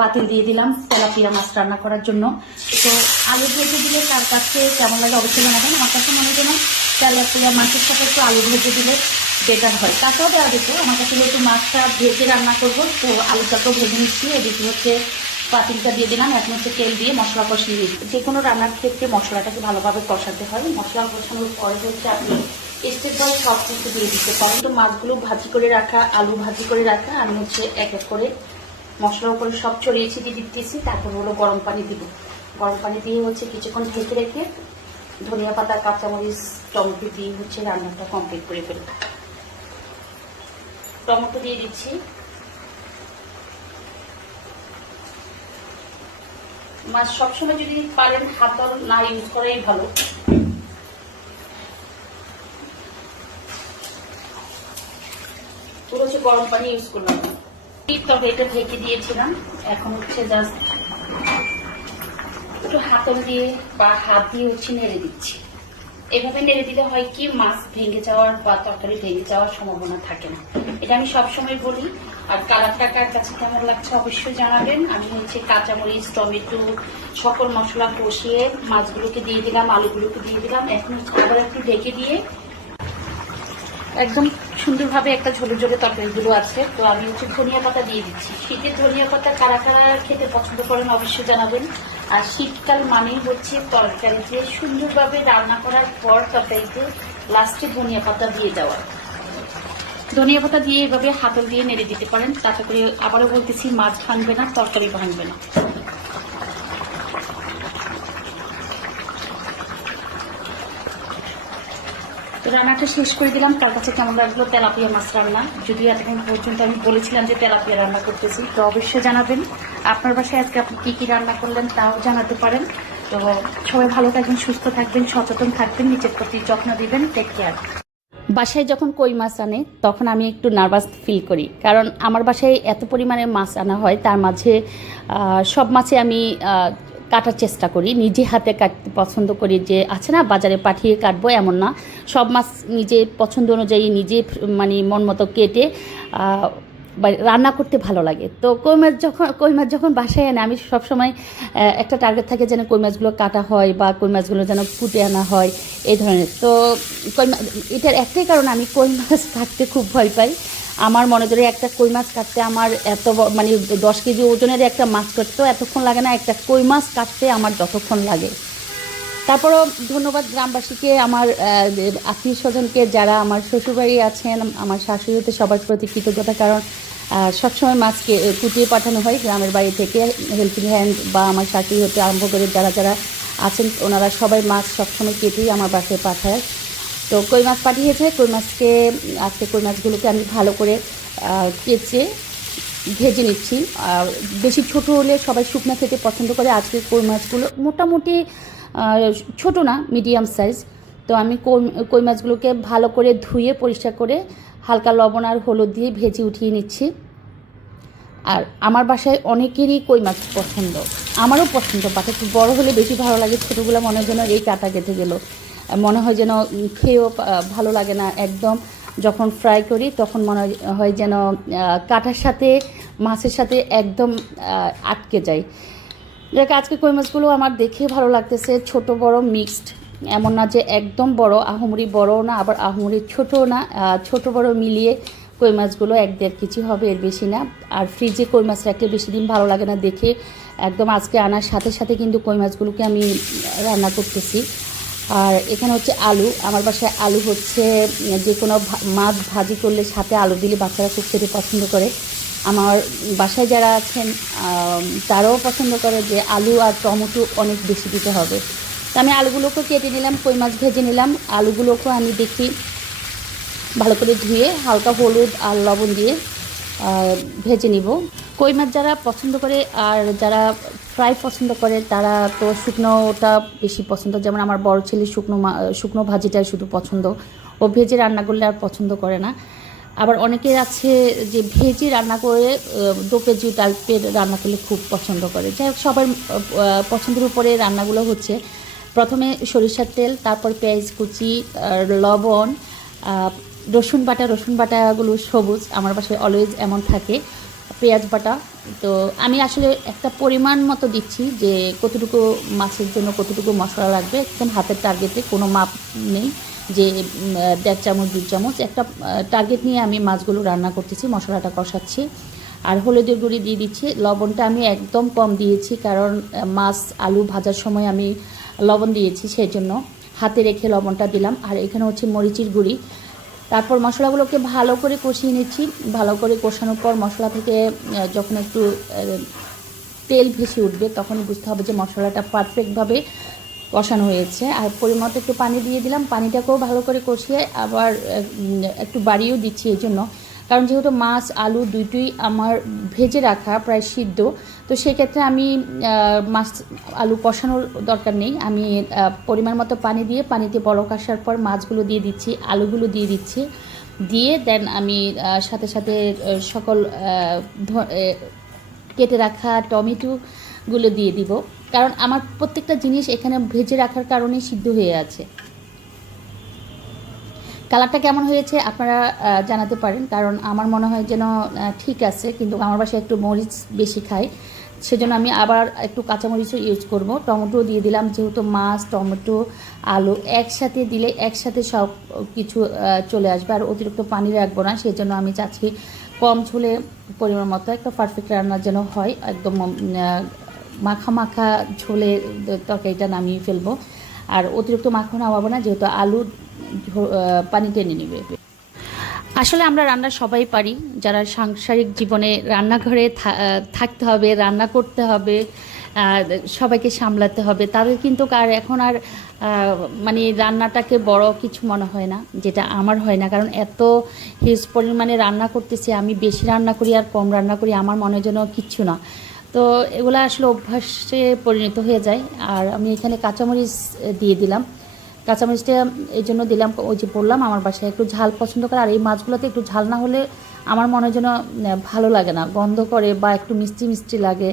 পাতিল দিয়ে দিলাম তেলাপিয়া মাছ রান্না করার জন্য। তো আলু ভেজে দিলে তার কাছে কেমন লাগে অবশ্যই জানাবেন। আমার কাছে মনে যেন তেলাপিয়া মাছের সাথে একটু আলু ভেজে দিলে বেটার হয়। কাঁচাও দেওয়া যেত, আমার কাছে যেহেতু মাছটা ভেজে রান্না করব, তো আলুটাকেও ভেজে নিচ্ছি। এদিকে হচ্ছে পাতিলটা দিয়ে দিলাম। এখন হচ্ছে তেল দিয়ে মশলা কষিয়ে নিচ্ছি। যে কোনো রান্নার ক্ষেত্রে মশলাটাকে ভালোভাবে কষাতে হয়। মশলা কষানোর পরে হচ্ছে আপনি স্টেপ বাই সব কিছু দিয়ে দিতে পারেন। তো মাছগুলো ভাজি করে রাখা, আলু ভাজি করে রাখা, আমি হচ্ছে এক এক করে মশলার উপরে সব ছড়িয়েছি দিয়ে দিতেছি, তারপর হলো গরম পানি দিব। গরম পানি দিয়ে হচ্ছে কিছুক্ষণ ঢেকে রেখে ধনিয়া পাতা, কাঁচামরিচ, টমেটো দিয়ে হচ্ছে রান্নাটা কমপ্লিট করে ফেলব। টমেটো দিয়ে দিচ্ছি। মাছ সবসময় যদি পারেন, হাত না ইউজ করাই ভালো। পুরো হচ্ছে গরম পানি ইউজ করলাম। এটা ঢেকে দিয়েছিলাম। এখন হচ্ছে জাস্ট একটু হাতল দিয়ে বা হাত দিয়ে হচ্ছে নেড়ে দিচ্ছি। এভাবে নেড়ে দিলে হয় কি, মাছ ভেঙে যাওয়ার বা তরকারি ভেঙে যাওয়ার সম্ভাবনা থাকে না। এটা আমি সবসময় বলি, আর কালারটা কার কাছে কেমন লাগছে অবশ্যই জানাবেন। আমি হচ্ছে কাঁচামরিচ, টমেটো, সকল মশলা কষিয়ে মাছগুলোকে দিয়ে দিলাম, আলুগুলোকে দিয়ে দিলাম। এখন আবার একটু ঢেকে দিয়ে একদম সুন্দরভাবে একটা ঝোলে ঝোলে তরকারিগুলো আছে। তো আমি হচ্ছে ধনিয়া পাতা দিয়ে দিচ্ছি। শীতের ধনিয়া পাতা কারা কারা খেতে পছন্দ করেন অবশ্যই জানাবেন। আর শীতকাল মানেই হচ্ছে তরকারিতে সুন্দরভাবে রান্না করার পর তরকারিতে লাস্টে ধনিয়া পাতা দিয়ে দেওয়া। ধনিয়া পাতা দিয়ে এভাবে হাতল দিয়ে নেড়ে দিতে পারেন। তাতে করে আবারও বলতেছি মাছ ভাঙবে না, তরকারি ভাঙবে না। রান্নাটা শেষ করে দিলাম। তার কাছে কেমন লাগল? তেলাপিয়া মাছ রান্না। যদিও এতক্ষণ পর্যন্ত আমি বলেছিলাম যে তেলাপিয়া রান্না করতেছি, তো অবশ্যই জানাবেন। আপনার বাসায় আজকে আপনি কী কী রান্না করলেন তাও জানাতে পারেন। তো সবাই ভালো থাকবেন, সুস্থ থাকবেন, সচেতন থাকবেন, নিজের প্রতি যত্ন দিবেন। টেক কেয়ার বাসায় যখন কই মাছ আনে, তখন আমি একটু নার্ভাস ফিল করি। কারণ আমার বাসায় এত পরিমাণে মাছ আনা হয়, তার মাঝে সব মাছে আমি কাটার চেষ্টা করি। নিজে হাতে কাটতে পছন্দ করি যে, আছে না, বাজারে পাঠিয়ে কাটবো, এমন না। সব মাছ নিজে পছন্দ অনুযায়ী নিজে মানে মন মতো কেটে রান্না করতে ভালো লাগে। তো কই মাছ যখন, কই মাছ যখন বাসায় আনে, আমি সবসময় একটা টার্গেট থাকে যেন কই মাছগুলো কাটা হয় বা কই মাছগুলো যেন ফুটে আনা হয় এই ধরনের। তো কই মা- এটার একটাই কারণ, আমি কই মাছ কাটতে খুব ভয় পাই। আমার মনে ধরে একটা কই মাছ কাটতে আমার এত মানে দশ কেজি ওজনের একটা মাছ কাটতেও এতক্ষণ লাগে না, একটা কই মাছ কাটতে আমার যতক্ষণ লাগে। তারপরও ধন্যবাদ গ্রামবাসীকে, আমার আত্মীয় স্বজনকে যারা আমার শ্বশুরবাড়ি আছেন, আমার শাশুড়ি হতে সবার প্রতি কৃতজ্ঞতা, কারণ সবসময় মাছকে কুটিয়ে পাঠানো হয় গ্রামের বাড়ি থেকে হেল্পিং হ্যান্ড বা আমার শাশুড়ি হতে আরম্ভ করে যারা যারা আছেন, ওনারা সবাই মাছ সবসময় কেটেই আমার বাসায় পাঠায়। তো কই মাছ পাঠিয়েছে? কই মাছকে, আজকে কই মাছগুলোকে আমি ভালো করে কেচে ভেজে নিচ্ছি। বেশি ছোট হলে সবাই শুকনো খেতে পছন্দ করে। আজকে কই মাছগুলো মোটামুটি ছোট না মিডিয়াম সাইজ তো আমি কই- মাছগুলোকে ভালো করে ধুয়ে, পরিষ্কার করে হালকা লবণ আর হলুদ দিয়ে ভেজে উঠিয়ে নিচ্ছি। আর আমার বাসায় অনেকেরই কই মাছ পছন্দ। আমারও পছন্দ, বাট একটু বড় হলে বেশি ভালো লাগে। ছোটোগুলো মনে হয় যেন এই কাটা কেটে গেল। মনে হয় যেন খেয়েও ভালো লাগে না একদম। যখন ফ্রাই করি, তখন মনে হয়- যেন কাটার সাথে, মাছের সাথে একদম আটকে যায়। দেখ আজকে কই মাছগুলো আমার দেখে ভালো লাগতেছে। ছোট, বড় মিক্সড এমন না যে একদম বড়, আহমরি বড়ও না, আবার আহমরি ছোটও না। ছোট, বড় মিলিয়ে কই মাছগুলো এক দেড় কেজি হবে, এর বেশি না। আর ফ্রিজে কই মাছ রাখলে বেশি দিন ভালো লাগে না দেখে। একদম আজকে আনার সাথে সাথে কিন্তু কই মাছগুলোকে আমি রান্না করতেছি। আর এখানে হচ্ছে আলু। আমার বাসায় আলু হচ্ছে যে কোনো মাছ ভাজি করলে সাথে আলু দিলে বাচ্চারা খুব খেতে পছন্দ করে। আমার বাসায় যারা আছেন তারাও পছন্দ করে যে আলু আর টমেটো অনেক বেশি দিতে হবে। তো আমি আলুগুলোকে কেটে নিলাম, কই মাছ ভেজে নিলাম। আলুগুলোকেও আমি দেখি ভালো করে ধুয়ে হালকা হলুদ আর লবণ দিয়ে ভেজে নিব। কই মাছ যারা পছন্দ করে আর যারা ফ্রাই পছন্দ করে তারা তো শুকনোটা বেশি পছন্দ। যেমন আমার বড় ছেলে শুকনো শুকনো ভাজিটাই শুধু পছন্দ। ও ভেজে রান্না করলে আর পছন্দ করে না। আবার অনেকের আছে যে ভেজে রান্না করে আহ, দো কেজি টাইপের রান্না করলে খুব পছন্দ করে। যাই হোক সবার পছন্দের উপরে রান্নাগুলো হচ্ছে প্রথমে সরিষার তেল তারপর পেঁয়াজ কুচি লবণ রসুন বাটা। রসুন বাটাগুলো সবুজ আমার বাসায় অলওয়েজ এমন থাকে। পেঁয়াজ বাটা। তো আমি আসলে একটা পরিমাণ মতো দিচ্ছি যে কতটুকু মাছের জন্য কতটুকু মশলা লাগবে। একদম হাতের টার্গেটে কোনো মাপ নেই যে দেড় চামচ দু চামচ। একটা টার্গেট নিয়ে আমি মাছগুলো রান্না করতেছি, মশলাটা কষাচ্ছি। আর হলুদের গুঁড়ি দিয়ে দিচ্ছি। লবণটা আমি একদম কম দিয়েছি কারণ মাছ আলু ভাজার সময় আমি লবণ দিয়েছি সেই জন্য হাতে রেখে লবণটা দিলাম। আর এখানে হচ্ছে মরিচের গুঁড়ি। তারপর মশলাগুলোকে ভালো করে কষিয়ে নিচ্ছি। ভালো করে কষানোর পর মশলা থেকে যখন একটু তেল ভেসে উঠবে তখন বুঝতে হবে যে মশলাটা পারফেক্টভাবে কষানো হয়েছে। আর পরিমতো একটু পানি দিয়ে দিলাম। পানিটাকেও ভালো করে কষিয়ে আবার একটু বাড়িয়েও দিচ্ছি এই জন্য। কারণ যেহেতু মাছ, আলু দুইটোই আমার ভেজে রাখা প্রায় সিদ্ধ, তো সেক্ষেত্রে আমি মাছ, আলু কষানোর দরকার নেই। আমি পরিমাণ মতো পানি দিয়ে, পানিতে বলক আসার পর মাছগুলো দিয়ে দিচ্ছি, আলুগুলো দিয়ে দিচ্ছি। দিয়ে দেন আমি সাথে সাথে সকল কেটে রাখা টমেটোগুলো দিয়ে দিব। কারণ আমার প্রত্যেকটা জিনিস এখানে ভেজে রাখার কারণেই সিদ্ধ হয়ে আছে। কালারটা কেমন হয়েছে আপনারা জানাতে পারেন। কারণ আমার মনে হয় যেন ঠিক আছে, কিন্তু আমার বাসায় একটু মরিচ বেশি খায় সেজন্য আমি আবার একটু কাঁচামরিচও ইউজ করব। টমেটো দিয়ে দিলাম, যেহেতু মাছ, টমেটো, আলু একসাথে দিলে একসাথে সব কিছু চলে আসবে। আর অতিরিক্ত পানি রাখব না সেই জন্য আমি চাচ্ছি কম ঝোলে পরিমাণ মতো একটা পারফেক্ট রান্না যেন হয়। একদম মাখা মাখা ঝোলে তরকারিটা নামিয়ে ফেলব। আর অতিরিক্ত মাখন নামাবো না, যেহেতু আলু পানি টেনে নেবে। আসলে আমরা রান্না সবাই পারি, যারা সাংসারিক জীবনে রান্নাঘরে থাকতে হবে, রান্না করতে হবে সবাইকে সামলাতে হবে, তাদের কিন্তু আর এখন আর মানে রান্নাটাকে বড় কিছু মনে হয় না, যেটা আমার হয় না, কারণ এত হিউজ পরিমাণে রান্না করতেছি, আমি বেশি রান্না করি আর কম রান্না করি, আমার মনে যেন কিচ্ছু না। তো এগুলো আসলে অভ্যাসে পরিণত হয়ে যায়, আর আমি এখানে কাঁচামরিচ দিয়ে দিলাম। কাঁচামরিচটা এই জন্য দিলাম ওই যে বললাম আমার বাসায় একটু ঝাল পছন্দ করে, আর এই মাছগুলোতে একটু ঝাল না হলে আমার মনে যেন ভালো লাগে না। গন্ধ করে বা একটু মিষ্টি মিষ্টি লাগে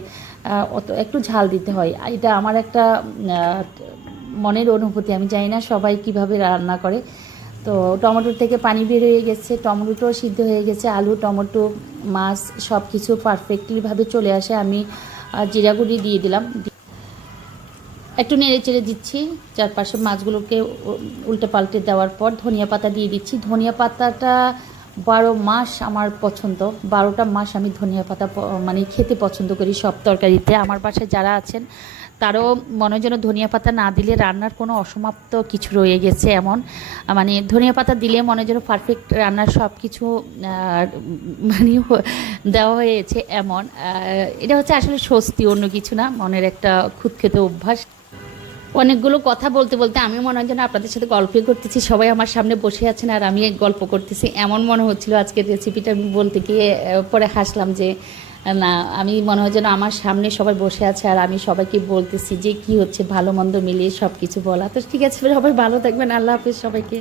অত একটু ঝাল দিতে হয়। এটা আমার একটা মনের অনুভূতি। আমি জানি না সবাই কীভাবে রান্না করে। তো টমেটোর থেকে পানি বের হয়ে গেছে, টমেটোটাও সিদ্ধ হয়ে গেছে, আলু, টমেটো, মাছ সব কিছু পারফেক্টলিভাবে চলে আসে। আমি জিরা গুঁড়ি দিয়ে দিলাম। একটু নেড়ে চেড়ে দিচ্ছি চারপাশে মাছগুলোকে উল্টে পাল্টে দেওয়ার পর ধনিয়া পাতা দিয়ে দিচ্ছি। ধনিয়া পাতাটা বারো মাস আমার পছন্দ। বারোটা মাস আমি ধনিয়া পাতা মানে খেতে পছন্দ করি সব তরকারিতে। আমার বাসায় যারা আছেন, তারও মনে যেন ধনিয়া পাতা না দিলে রান্নার কোনো অসমাপ্ত কিছু রয়ে গেছে এমন। মানে ধনিয়া পাতা দিলে মনে যেন পারফেক্ট রান্নার সব কিছু মানে দেওয়া হয়েছে এমন। এটা হচ্ছে আসলে স্বস্তি, অন্য কিছু না। মনের একটা খুঁতখেতে অভ্যাস। অনেকগুলো কথা বলতে বলতে আমি মনে হয় যেন আপনাদের সাথে গল্পই করতেছি। সবাই আমার সামনে বসে আছেন আর আমি গল্প করতেছি। এমন মনে হচ্ছিল আজকের রেসিপিটা আমি বলতে গিয়ে পরে হাসলাম যে, না, আমি মনে হয় যেন আমার সামনে সবাই বসে আছে আর আমি সবাইকে বলতেছি যে, কি হচ্ছে ভালো মন্দ মিলিয়ে সব কিছু বলা। তো ঠিক আছে, সবাই ভালো থাকবেন। আল্লাহ হাফিজ সবাইকে।